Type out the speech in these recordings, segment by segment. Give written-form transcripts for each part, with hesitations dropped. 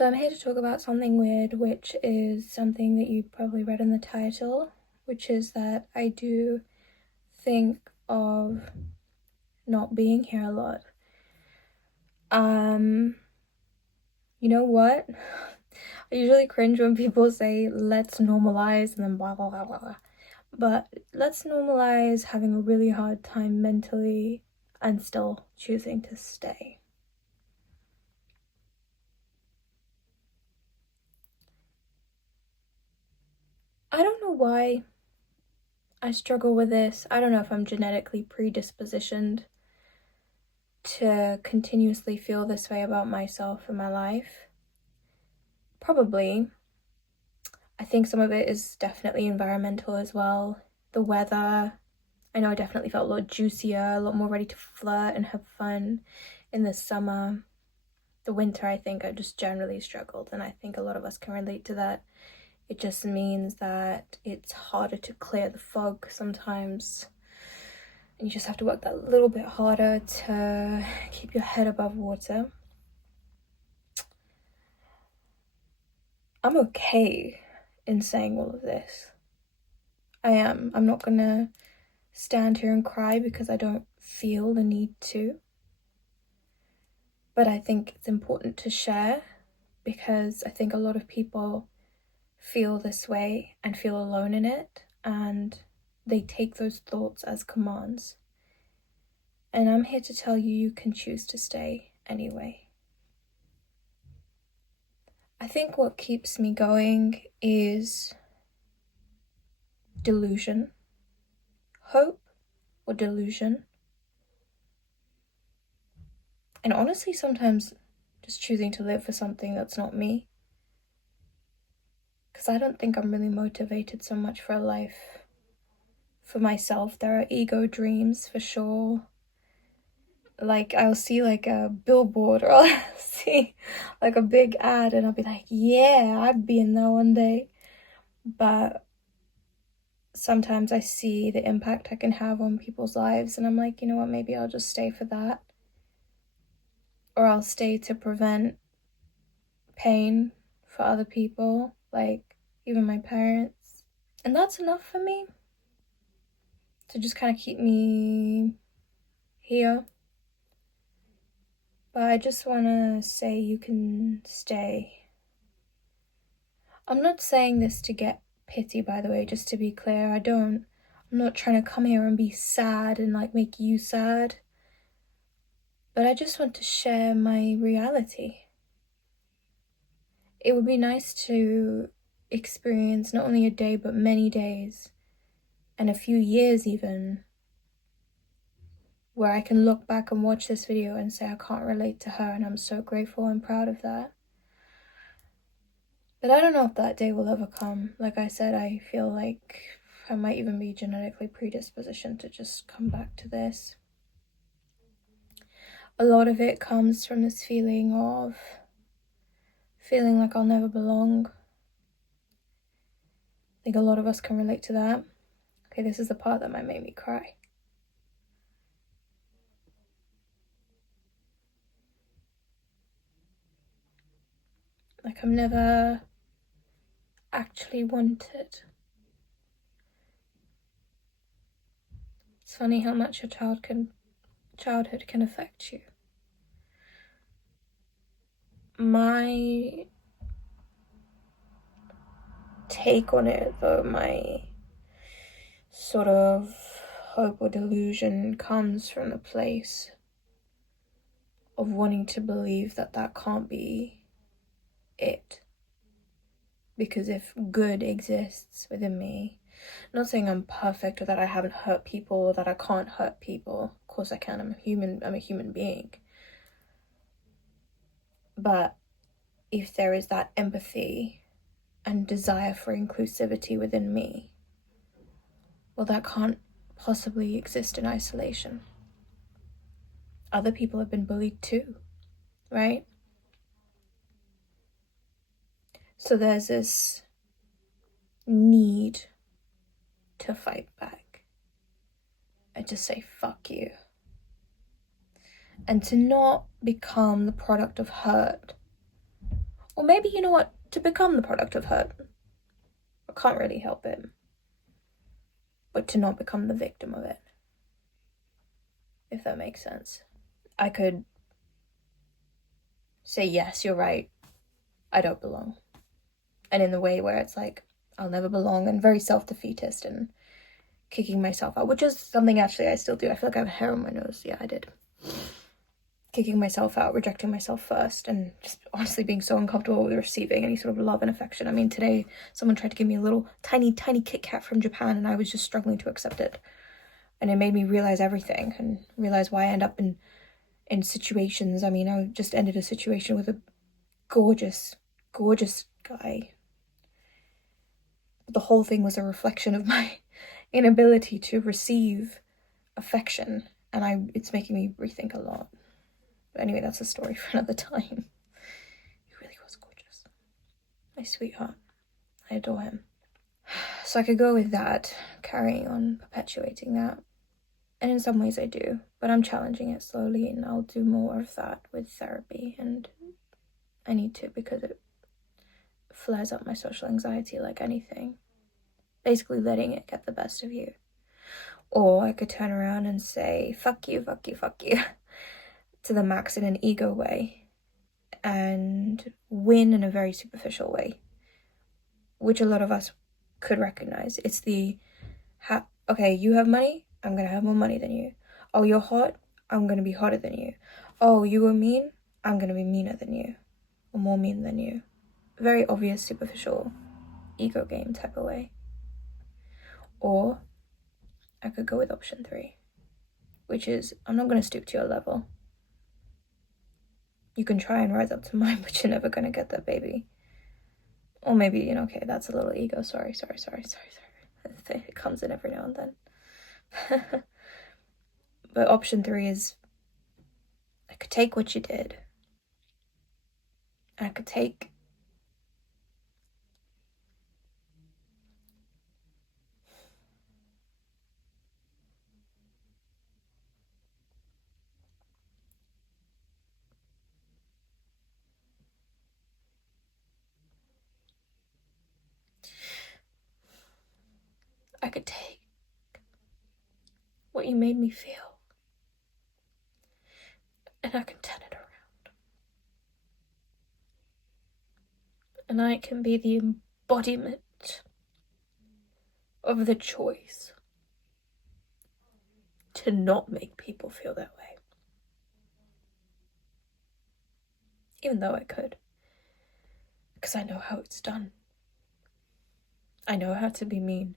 So I'm here to talk about something weird, which is something that you probably read in the title, which is that I do think of not being here a lot. You know what? I usually cringe when people say, let's normalize, and then blah, blah, blah, blah. But let's normalize having a really hard time mentally and still choosing to stay. I don't know why I struggle with this. I don't know if I'm genetically predispositioned to continuously feel this way about myself and my life. Probably. I think some of it is definitely environmental as well. The weather. I know I definitely felt a lot juicier, a lot more ready to flirt and have fun in the summer. The winter, I think I just generally struggled, and I think a lot of us can relate to that. It just means that it's harder to clear the fog sometimes. And you just have to work that little bit harder to keep your head above water. I'm okay in saying all of this. I am. I'm not gonna stand here and cry because I don't feel the need to. But I think it's important to share because I think a lot of people feel this way and feel alone in it, and they take those thoughts as commands. And I'm here to tell you, you can choose to stay anyway. I think what keeps me going is delusion. Hope or delusion. And honestly, sometimes just choosing to live for something that's not me. Because I don't think I'm really motivated so much for a life for myself. There are ego dreams for sure. Like, I'll see like a billboard or I'll see like a big ad and I'll be like, yeah, I'd be in there one day. But sometimes I see the impact I can have on people's lives and I'm like, you know what, maybe I'll just stay for that. Or I'll stay to prevent pain for other people, like even my parents. And that's enough for me to just kind of keep me here. But I just want to say you can stay. I'm not saying this to get pity, by the way, just to be clear. I'm not trying to come here and be sad and like make you sad. But I just want to share my reality. It would be nice to experience not only a day, but many days and a few years even, where I can look back and watch this video and say I can't relate to her, and I'm so grateful and proud of that. But I don't know if that day will ever come. Like I said, I feel like I might even be genetically predispositioned to just come back to this. A lot of it comes from this feeling like I'll never belong. I think a lot of us can relate to that. Okay, this is the part that might make me cry. Like I'm never actually wanted. It's funny how much your childhood can affect you. My take on it, though, my sort of hope or delusion comes from the place of wanting to believe that that can't be it. Because if good exists within me, I'm not saying I'm perfect or that I haven't hurt people or that I can't hurt people. Of course I can. I'm a human being. But if there is that empathy and desire for inclusivity within me, well, that can't possibly exist in isolation. Other people have been bullied too, right? So there's this need to fight back and to say fuck you, and to not become the product of hurt Or maybe, you know what, to become the product of hurt. I can't really help it. But to not become the victim of it. If that makes sense. I could say, yes, you're right, I don't belong. And in the way where it's like, I'll never belong, and very self-defeatist and kicking myself out, which is something actually I still do. I feel like I have hair on my nose. Yeah, I did. Kicking myself out, rejecting myself first, and just honestly being so uncomfortable with receiving any sort of love and affection. I mean, today someone tried to give me a little tiny Kit Kat from Japan, and I was just struggling to accept it. And it made me realize everything, and realize why I end up in situations. I mean, I just ended a situation with a gorgeous guy. The whole thing was a reflection of my inability to receive affection, and it's making me rethink a lot. But anyway, that's a story for another time. He really was gorgeous. My sweetheart. I adore him. So I could go with that, carrying on, perpetuating that. And in some ways I do, but I'm challenging it slowly, and I'll do more of that with therapy, and I need to, because it flares up my social anxiety like anything. Basically letting it get the best of you. Or I could turn around and say, fuck you, fuck you, fuck you, to the max in an ego way, and win in a very superficial way, which a lot of us could recognize. It's the, okay, you have money, I'm gonna have more money than you. Oh, you're hot, I'm gonna be hotter than you. Oh, you were mean, I'm gonna be meaner than you, or more mean than you. Very obvious, superficial, ego game type of way. Or I could go with option 3, which is, I'm not gonna stoop to your level. You can try and rise up to mine, but you're never gonna get that, baby. Or maybe, you know, okay, that's a little ego. Sorry. It comes in every now and then. But option 3 is, I could take what you did. I could take what you made me feel, and I can turn it around. And I can be the embodiment of the choice to not make people feel that way. Even though I could. Because I know how it's done. I know how to be mean.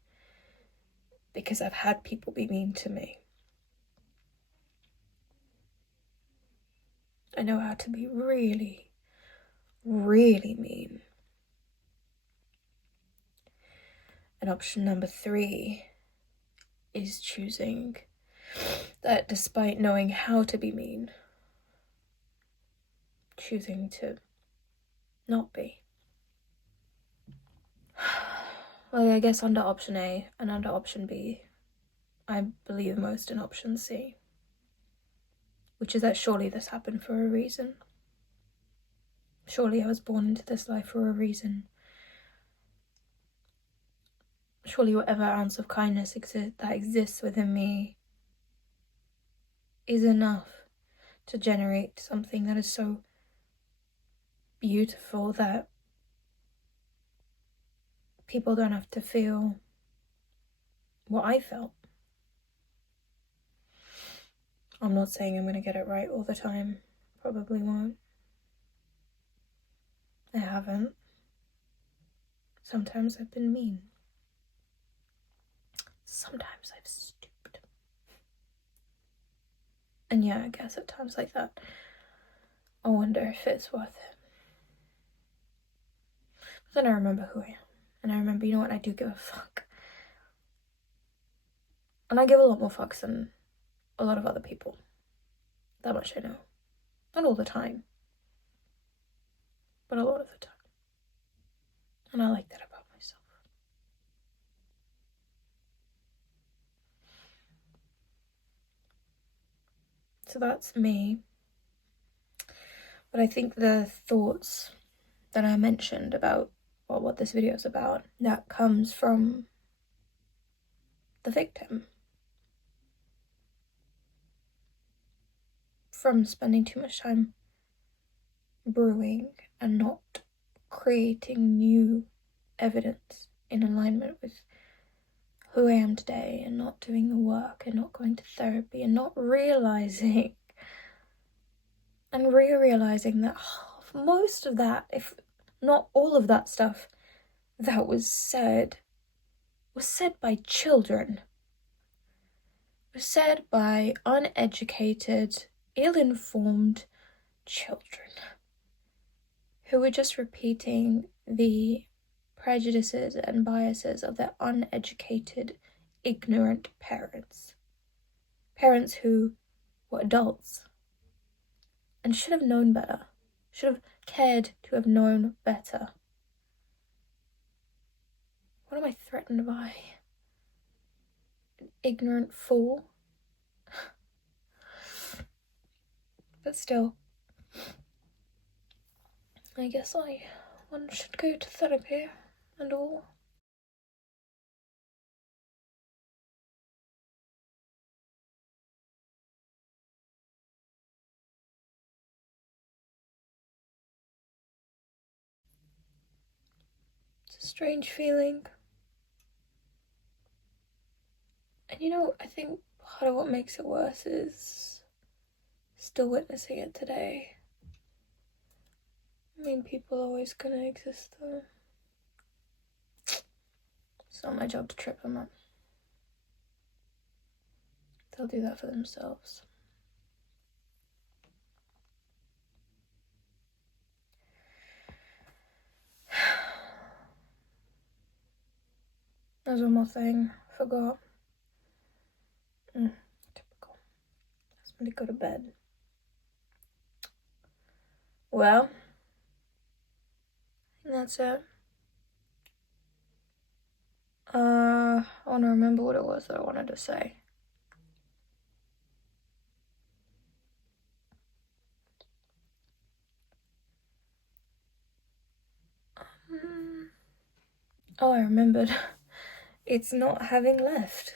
Because I've had people be mean to me. I know how to be really, really mean. And option number 3 is choosing that despite knowing how to be mean, choosing to not be. Well, I guess under option A and under option B, I believe most in option C, which is that surely this happened for a reason. Surely I was born into this life for a reason. Surely whatever ounce of kindness that exists within me is enough to generate something that is so beautiful that people don't have to feel what I felt. I'm not saying I'm going to get it right all the time. Probably won't. I haven't. Sometimes I've been mean. Sometimes I've stooped. And yeah, I guess at times like that, I wonder if it's worth it. But then I remember who I am. And I remember, you know what, I do give a fuck. And I give a lot more fucks than a lot of other people. That much I know. Not all the time. But a lot of the time. And I like that about myself. So that's me. But I think the thoughts that I mentioned about what this video is about, that comes from the victim. From spending too much time brewing and not creating new evidence in alignment with who I am today, and not doing the work and not going to therapy and not realizing and realizing that most of that, if not all of that stuff that was said by children, was said by uneducated, ill-informed children who were just repeating the prejudices and biases of their uneducated, ignorant parents. Parents who were adults and should have known better, should have cared to have known better. What am I threatened by? An ignorant fool? But still, I guess one should go to therapy and all. It's a strange feeling. And I think part of what makes it worse is still witnessing it today. I mean, people are always gonna exist though. It's not my job to trip them up. They'll do that for themselves. There's one more thing, I forgot. Typical. Asked me to go to bed. Well, and that's it. I want to remember what it was that I wanted to say. Oh, I remembered. It's not having left.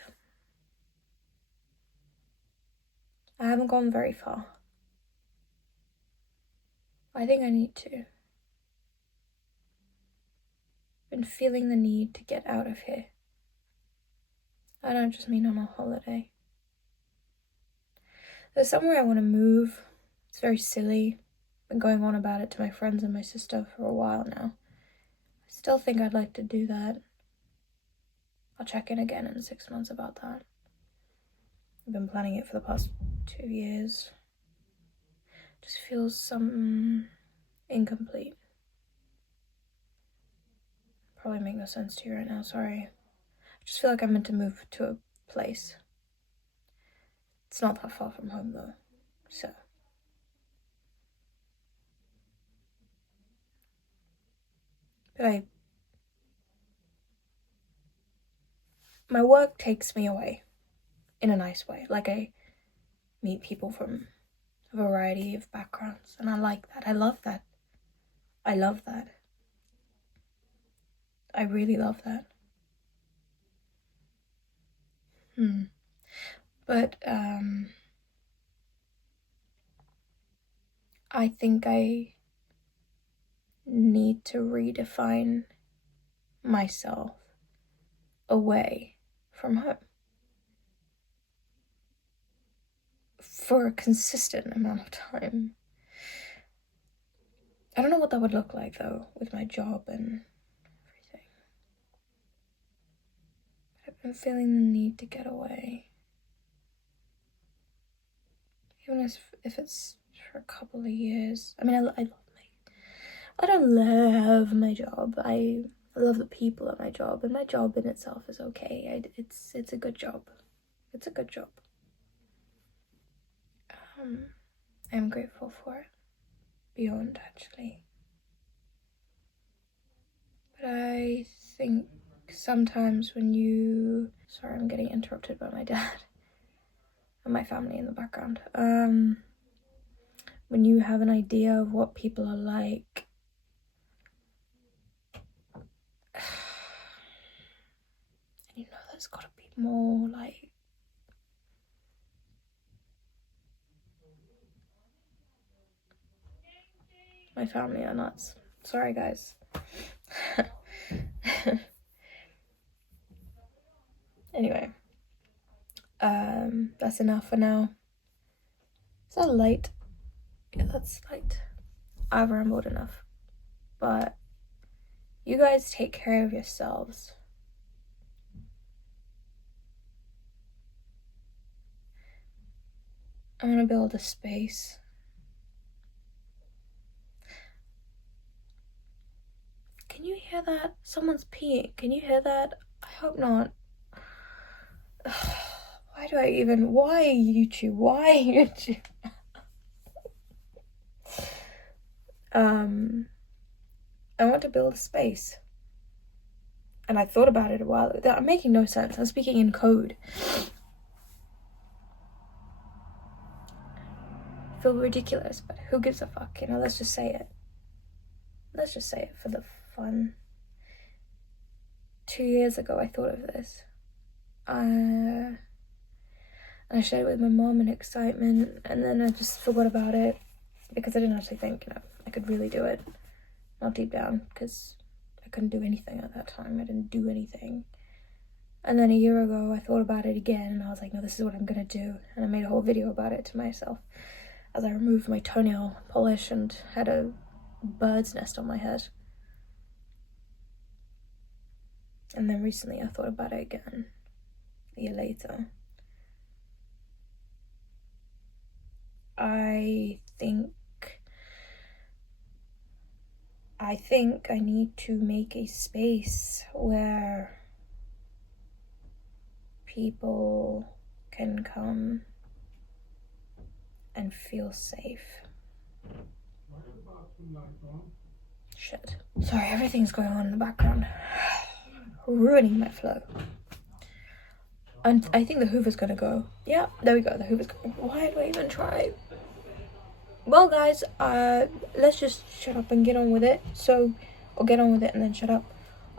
I haven't gone very far. I think I need to. Been feeling the need to get out of here. I don't just mean on a holiday. There's somewhere I want to move. It's very silly. Been going on about it to my friends and my sister for a while now. I still think I'd like to do that. I'll check in again in 6 months about that. I've been planning it for the past 2 years. Just feels something incomplete. Probably make no sense to you right now, sorry. I just feel like I'm meant to move to a place. It's not that far from home though, so. But my work takes me away in a nice way. Like, I meet people from a variety of backgrounds, and I like that. I love that. I love that. I really love that. But I think I need to redefine myself away from home for a consistent amount of time. I don't know what that would look like though, with my job and everything. I've been feeling the need to get away. Even if it's for a couple of years. I mean, I don't love my job. I love the people at my job, and my job in itself is okay. It's a good job. It's a good job. I'm grateful for it. Beyond, actually. But I think sometimes when you... Sorry, I'm getting interrupted by my dad and my family in the background. When you have an idea of what people are like, there's gotta be more, like... My family are nuts. Sorry, guys. Anyway. That's enough for now. Is that light? Yeah, that's light. I've rambled enough. But you guys take care of yourselves. I'm gonna build a space. Can you hear that? Someone's peeing. Can you hear that? I hope not. Why YouTube? Why YouTube? I want to build a space. And I thought about it a while. I'm making no sense. I'm speaking in code. I feel ridiculous, but who gives a fuck? You know, let's just say it. Let's just say it for the fun. 2 years ago, I thought of this. And I shared it with my mom in excitement, and then I just forgot about it because I didn't actually think, I could really do it. Not deep down, because I couldn't do anything at that time. I didn't do anything. And then a year ago, I thought about it again, and I was like, no, this is what I'm gonna do. And I made a whole video about it to myself as I removed my toenail polish and had a bird's nest on my head. And then recently I thought about it again, a year later. I think I need to make a space where people can come and feel safe. Shit. Sorry, everything's going on in the background. Ruining my flow. And I think the Hoover's gonna go. Yeah, there we go, the Hoover's going. Why do I even try? Well, guys, let's just shut up and get on with it. Or get on with it and then shut up.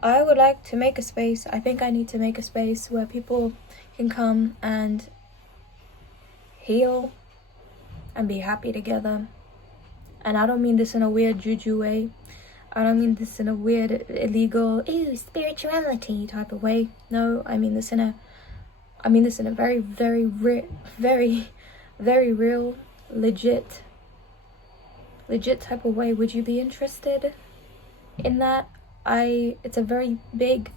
I would like to make a space. I think I need to make a space where people can come and heal and be happy together. And I don't mean this in a weird juju way. I don't mean this in a weird, illegal, ew, spirituality type of way. No, I mean this in a very, very, very, very real, legit type of way. Would you be interested in that? It's a very big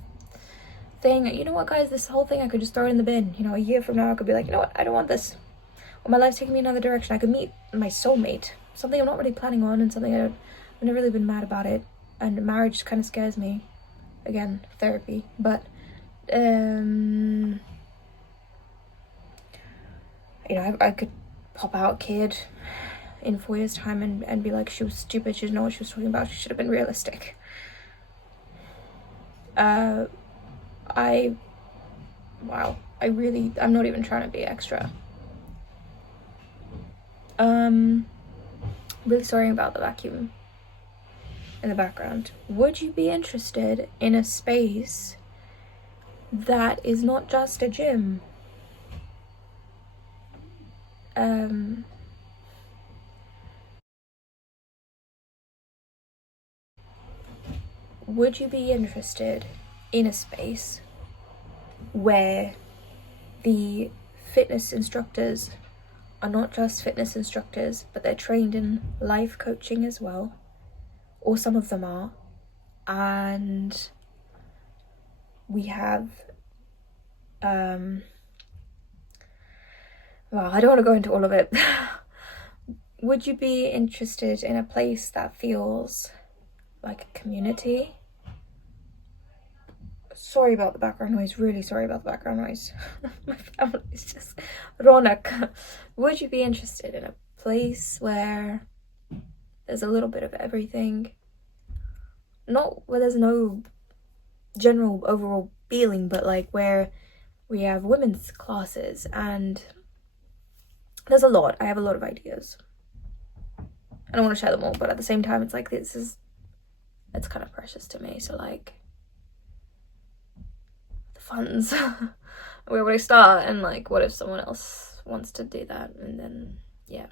thing. You know what, guys, this whole thing, I could just throw it in the bin. A year from now I could be like, you know what, I don't want this. Or my life's taking me another direction. I could meet my soulmate, something I'm not really planning on, and something I've never really been mad about it. And marriage kind of scares me. Again, therapy. But I could pop out kid in 4 years' time and be like, she was stupid, she didn't know what she was talking about, she should have been realistic. I'm not even trying to be extra. Really sorry about the vacuum in the background. Would you be interested in a space that is not just a gym? Would you be interested in a space where the fitness instructors are not just fitness instructors, but they're trained in life coaching as well, or some of them are, and we have well, I don't want to go into all of it. Would you be interested in a place that feels like a community? Sorry about the background noise, really sorry about the background noise. My family is just Ronak. Would you be interested in a place where there's a little bit of everything? Not where there's no general overall feeling, but like where we have women's classes, and there's a lot. I have a lot of ideas. I don't want to share them all, but at the same time, it's like it's kind of precious to me. So like, the funds. Where would I start? And like, what if someone else wants to do that? And then, yeah,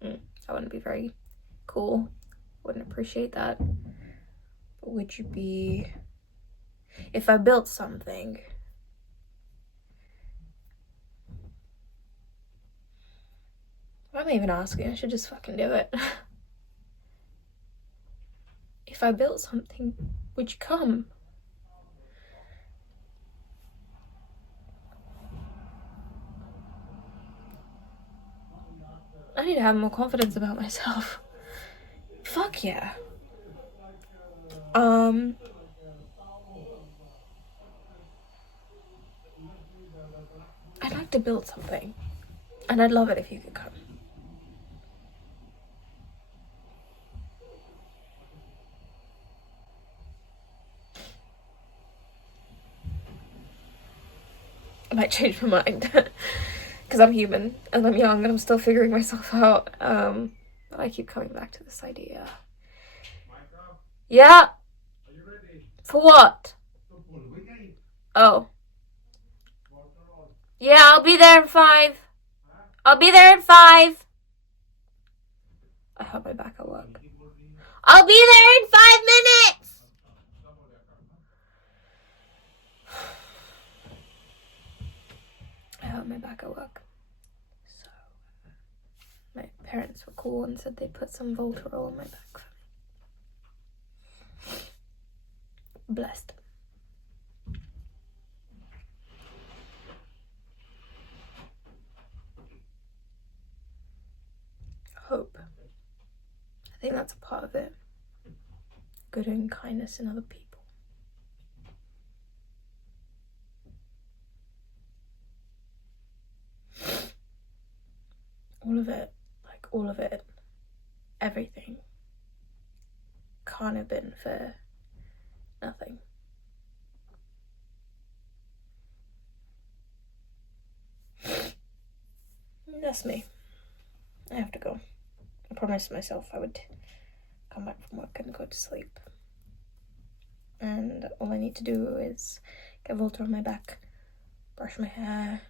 that wouldn't be very cool. Wouldn't appreciate that. But would you be, if I built something, why am I even asking? I should just fucking do it. If I built something, would you come? I need to have more confidence about myself. Fuck yeah. I'd like to build something. And I'd love it if you could come. I might change my mind. Because I'm human and I'm young and I'm still figuring myself out. But I keep coming back to this idea. Mahika? Yeah? Are you ready? For what? Oh. Yeah, I'll be there in 5. Huh? I'll be there in 5. I hope my back will work. I'll be there in 5 minutes! I hope my back will work. So, my parents were cool and said they put some Voltarol on my back for me. Blessed. Hope. I think that's a part of it. Good and kindness in other people. All of it, like all of it, everything can't have been for nothing. That's me. I have to go. I promised myself I would come back from work and go to sleep. And all I need to do is get Volta on my back, brush my hair,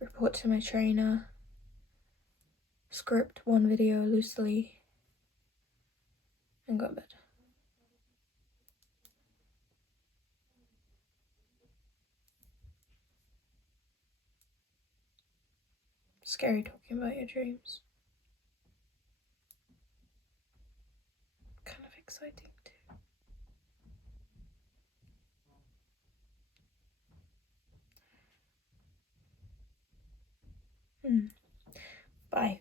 report to my trainer, script one video loosely, and go to bed. Scary talking about your dreams. Kind of exciting too. Bye.